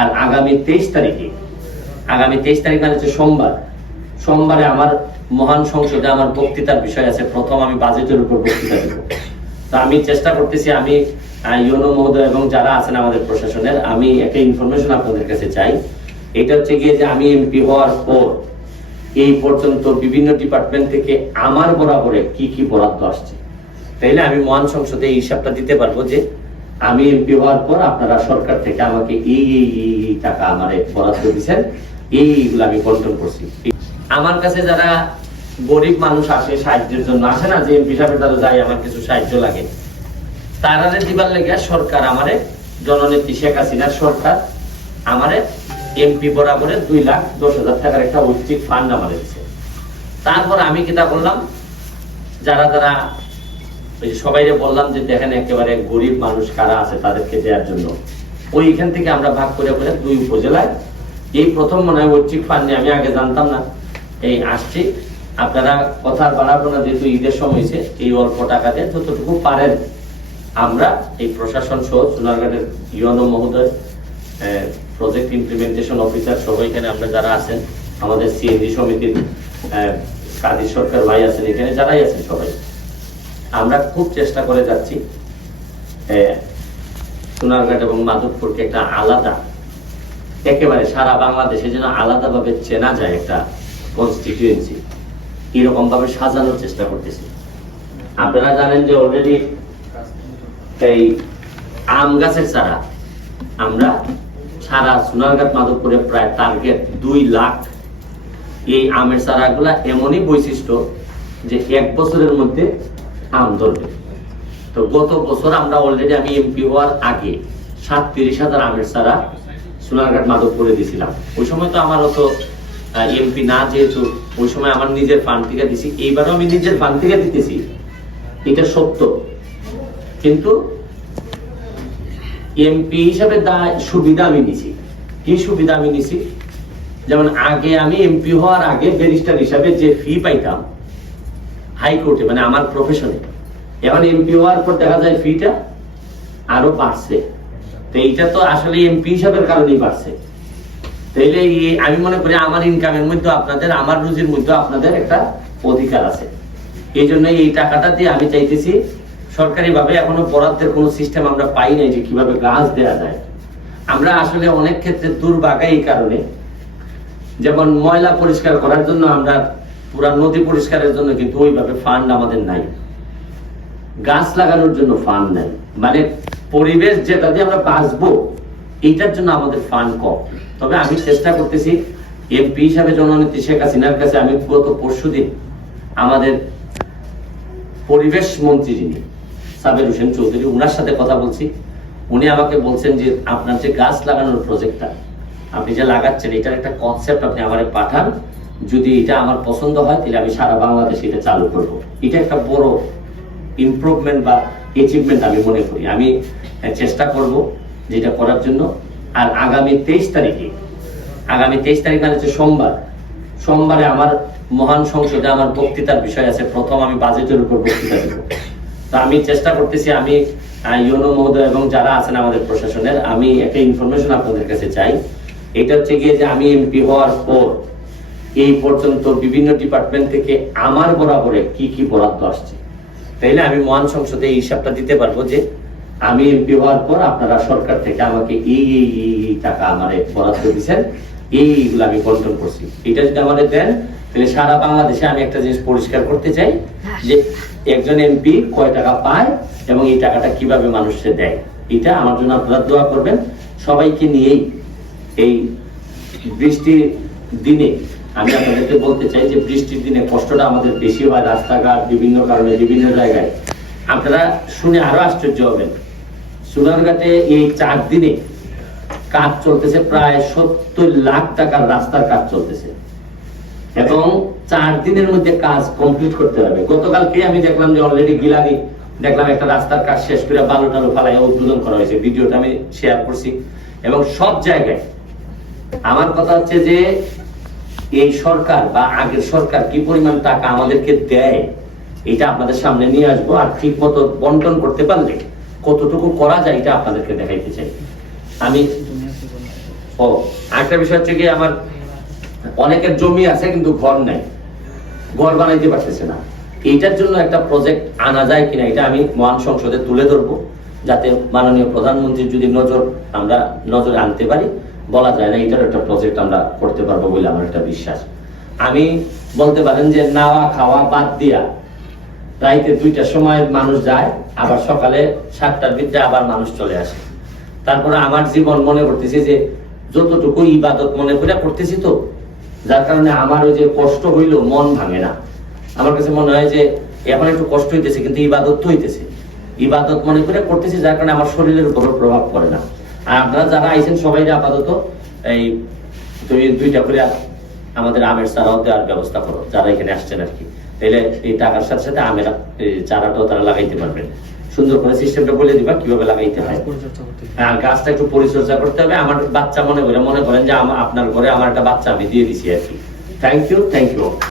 আর আগামী তেইশ তারিখে আগামী তেইশ তারিখ মানে হচ্ছে সোমবার সোমবারে আমার মহান সংসদে আমার বক্তৃতার বিষয় আছে প্রথম আমি বাজেটের উপর বক্তৃতা দেব তো আমি চেষ্টা করতেছি আমি ইয়নো মহোদয় এবং যারা আছেন আমাদের প্রশাসনের আমি একটা ইনফরমেশন আপনাদের কাছে চাই এটা হচ্ছে গিয়ে যে আমি এমপি হওয়ার পর এই পর্যন্ত বিভিন্ন ডিপার্টমেন্ট থেকে আমার বরাবরে কি কি বরাদ্দ আসছে তাইলে আমি মহান সংসদে এই হিসাবটা দিতে পারবো যে আমি এমপি হওয়ার পর আপনারা সরকার থেকে আমাকে এই টাকা আমার বরাদ্দ দিচ্ছেন এইগুলো আমি কন্ট্রোল করছি আমার কাছে যারা গরিব মানুষ আসে সাহায্যের জন্য আসে না যে এমপি সাহেবের দ্বারা যাই আমার কিছু সাহায্য লাগে তারারে দিবার লেগে সরকার আমারে জননেত্রী শেখ হাসিনার সরকার আমারে এমপি বরাবরে দুই লাখ দশ হাজার টাকার একটা ঐচ্ছিক ফান্ড আমাদের দিচ্ছে তারপর আমি কিতা বললাম যারা যারা ওই সবাইরে বললাম যে দেখেন একেবারে গরিব মানুষ কারা আছে তাদেরকে দেওয়ার জন্য ওইখান থেকে আমরা ভাগ করে বলে দুই উপজেলায় এই প্রথম মনে হয় ঐচ্ছিক ফান্ড আমি আগে জানতাম না এই আসছি আপনারা কথার বাড়াবো না যেহেতু ঈদের সময় এই অল্প টাকা দিয়ে যতটুকু পারেন আমরা এই প্রশাসন সহ সোনারঘাটের ইউনো মহোদয় প্রজেক্ট ইমপ্লিমেন্টেশন অফিসার সহ এখানে আমরা যারা আছেন আমাদের সিএনজি সমিতির কাজী সরকার ভাই আছেন এখানে যারাই আছেন সবাই আমরা খুব চেষ্টা করে যাচ্ছি সোনারঘাট এবং মাধবপুরকে একটা আলাদা একেবারে সারা বাংলাদেশে যেন আলাদা ভাবে চেনা যায় একটা কনস্টিটিউয়েন্সি এরকম ভাবে সাজানোর চেষ্টা করতেছি আপনারা জানেন যে অলরেডি এই আম গাছের ছাড়া আমরা সারা সোনারঘাট মাধবপুরে প্রায় টার্গেট দুই লাখ এই আমের চারাগুলা এমনই বৈশিষ্ট্য যে এক বছরের মধ্যে তো গত বছর আমরা অলরেডি আমি এমপি হওয়ার আগে সাতত্রিশ হাজার আমের সোনারঘাট মাদক করে দিয়েছিলাম ওই সময় তো আমার অত এমপি না যেহেতু ওই সময় আমার নিজের ফান্ড থেকে দিছি এইবারও আমি নিজের ফান্ড থেকে দিতেছি এটা সত্য কিন্তু এমপি হিসাবে দায় সুবিধা আমি নিছি কি সুবিধা আমি নিছি যেমন আগে আমি এমপি হওয়ার আগে ব্যারিস্টার হিসাবে যে ফি পাইতাম হাইকোর্টে মানে আমার প্রফেশনে এখন এমপি হওয়ার পর দেখা যায় ফিটা আরো বাড়ছে তো এইটা তো আসলে এমপি হিসাবের কারণেই বাড়ছে তাইলে আমি মনে করি আমার ইনকামের মধ্যে আপনাদের আমার রুজির মধ্যে আপনাদের একটা অধিকার আছে এই জন্য এই টাকাটা দিয়ে আমি চাইতেছি সরকারিভাবে এখনো বরাদ্দের কোনো সিস্টেম আমরা পাই নাই যে কিভাবে গাছ দেয়া যায় আমরা আসলে অনেক ক্ষেত্রে দুর্ভাগা এই কারণে যেমন ময়লা পরিষ্কার করার জন্য আমরা পুরা নদী পরিষ্কারের জন্য কিন্তু ওইভাবে ফান্ড আমাদের নাই গাছ লাগানোর জন্য ফান্ড নাই মানে পরিবেশ যেটা দিয়ে আমরা বাঁচবো এইটার জন্য আমাদের ফান্ড কম তবে আমি চেষ্টা করতেছি এমপি হিসাবে জননীতি শেখ হাসিনার কাছে আমি গত পরশু দিন আমাদের পরিবেশ মন্ত্রী যিনি সাবের হোসেন চৌধুরী ওনার সাথে কথা বলছি উনি আমাকে বলছেন যে আপনার যে গাছ লাগানোর প্রজেক্টটা আপনি যে লাগাচ্ছেন এটার একটা কনসেপ্ট আপনি আমার পাঠান যদি এটা আমার পছন্দ হয় তাহলে আমি সারা বাংলাদেশে এটা চালু করব এটা একটা বড় ইমপ্রুভমেন্ট বা অ্যাচিভমেন্ট আমি মনে করি আমি চেষ্টা করব যেটা করার জন্য আর আগামী তেইশ তারিখে আগামী তেইশ তারিখ মানে হচ্ছে সোমবার সোমবারে আমার মহান সংসদে আমার বক্তৃতার বিষয় আছে প্রথম আমি বাজেটের উপর বক্তৃতা দেব তো আমি চেষ্টা করতেছি আমি ইয়নো মহোদয় এবং যারা আছেন আমাদের প্রশাসনের আমি একটা ইনফরমেশন আপনাদের কাছে চাই এটা হচ্ছে গিয়ে যে আমি এমপি হওয়ার পর এই পর্যন্ত বিভিন্ন ডিপার্টমেন্ট থেকে আমার বরাবরে কি কি বরাদ্দ আসছে তাইলে আমি মহান সংসদে এই হিসাবটা দিতে পারবো যে আমি এমপি হওয়ার পর আপনারা সরকার থেকে আমাকে এই এই টাকা আমার বরাদ্দ দিচ্ছেন এইগুলো আমি কন্ট্রোল করছি এটা যদি আমাদের দেন তাহলে সারা বাংলাদেশে আমি একটা জিনিস পরিষ্কার করতে চাই যে একজন এমপি কয় টাকা পায় এবং এই টাকাটা কিভাবে মানুষকে দেয় এটা আমার জন্য আপনারা দোয়া করবেন সবাইকে নিয়েই এই বৃষ্টির দিনে আমি আপনাদেরকে বলতে চাই যে বৃষ্টির দিনে কষ্টটা আমাদের বেশি হয় রাস্তাঘাট বিভিন্ন কারণে বিভিন্ন জায়গায় আপনারা শুনে আরো আশ্চর্য হবেন সুনারঘাটে এই চার দিনে কাজ চলতেছে প্রায় সত্তর লাখ টাকার রাস্তার কাজ চলতেছে এবং চার দিনের মধ্যে কাজ কমপ্লিট করতে হবে গতকালকে আমি দেখলাম যে অলরেডি গিলানি দেখলাম একটা রাস্তার কাজ শেষ করে বালু টালু ফালাই উদ্বোধন করা হয়েছে ভিডিওটা আমি শেয়ার করছি এবং সব জায়গায় আমার কথা হচ্ছে যে এই সরকার বা আগের সরকার কি পরিমাণ টাকা আমাদেরকে দেয় এটা আপনাদের সামনে নিয়ে আসবো আর ঠিক মতো বন্টন করতে পারলে কতটুকু করা যায় এটা আপনাদেরকে দেখাইতে চাই আমি ও একটা বিষয় হচ্ছে কি আমার অনেকের জমি আছে কিন্তু ঘর নাই ঘর বানাইতে পারতেছে না এইটার জন্য একটা প্রজেক্ট আনা যায় কিনা এটা আমি মহান সংসদে তুলে ধরবো যাতে মাননীয় প্রধানমন্ত্রীর যদি নজর আমরা নজর আনতে পারি বলা যায় না এটার একটা প্রজেক্ট আমরা করতে পারবো বলে আমার একটা বিশ্বাস আমি বলতে পারেন যে নাওয়া খাওয়া বাদ দিয়া রাইতে দুইটার সময় মানুষ যায় আবার সকালে সাতটার ভিতরে আবার মানুষ চলে আসে তারপরে আমার জীবন মনে করতেছি যে যতটুকু ইবাদত মনে করে করতেছি তো যার কারণে আমার ওই যে কষ্ট হইল মন ভাঙে না আমার কাছে মনে হয় যে এখন একটু কষ্ট হইতেছে কিন্তু ইবাদত তো হইতেছে ইবাদত মনে করে করতেছি যার কারণে আমার শরীরের উপর প্রভাব পড়ে না আর আপনারা যারা আইছেন সবাই আপাতত এই তুমি দুইটা করে আমাদের আমের চারাও দেওয়ার ব্যবস্থা করো যারা এখানে আসছেন আর কি তাহলে এই টাকার সাথে সাথে আমের চারাটাও তারা লাগাইতে পারবেন সুন্দর করে সিস্টেমটা বলে দিবা কিভাবে লাগাইতে হয় আর গাছটা একটু পরিচর্যা করতে হবে আমার বাচ্চা মনে করে মনে করেন যে আপনার ঘরে আমার একটা বাচ্চা আমি দিয়ে দিছি আর কি থ্যাংক ইউ থ্যাংক ইউ